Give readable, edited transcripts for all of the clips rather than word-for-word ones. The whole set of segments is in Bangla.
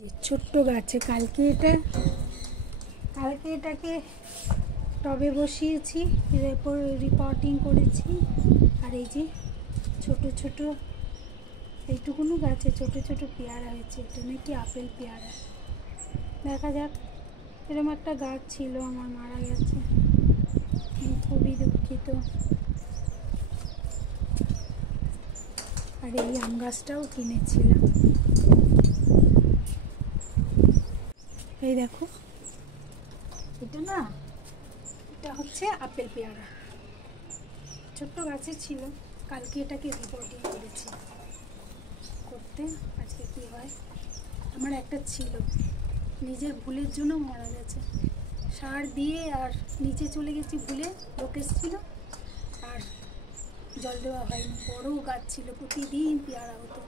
ছোট্ট গাছে কালকে এটাকে টবে বসিয়েছি, রিপোর্টিং করেছি। আর এই যে ছোট ছোট এইটুকুনো গাছে ছোট ছোট পেয়ারা হয়েছে। এটা নাকি আপেল পেয়ারা। দেখা যাক। এরকম একটা গাছ ছিল, আমার মারা গেছে, আমি খুবই দুঃখিত। আর এই আম গাছটাও কিনেছিলাম। এই দেখো, এটা হচ্ছে আপেল পেয়ারা। ছোট্ট গাছে ছিল, কালকে এটাকে রিপোর্টিং করেছি। আজকে কি হয়। আমার একটা ছিল, নিজের ভুলের জন্য মারা গেছে। সার দিয়ে আর নিচে চলে গেছি ভুলে, লোক এসেছিল আর জল দেওয়া হয়নি। বড় গাছ ছিল, প্রতিদিন পেয়ারা হতো,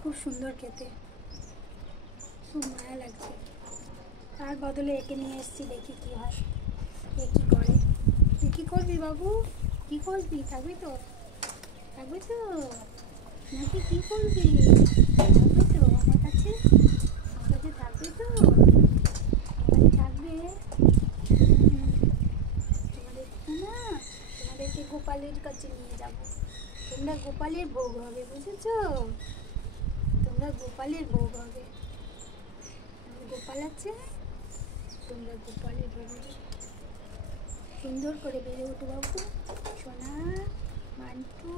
খুব সুন্দর খেতে, খুব মায়া লাগছে। তার বদলে একে নিয়ে এসেছি, দেখি কি হয়, এ কী করে। তুই কী করবি বাবু? কী করবি? থাকবি তো নাকি কী করবি? থাকবে তো আমার কাছে থাকবে তো? থাকবে। তোমাদেরকে গোপালের কাছে নিয়ে যাব। তোমরা গোপালের ভোগ হবে, বুঝেছ? তোমরা গোপালের ভোগ হবে। গোপাল আছে, তোমরা গোপালের ভোগ হবে। সুন্দর করে বেড়ে ওঠো বাবু, সোনা, মান্টু।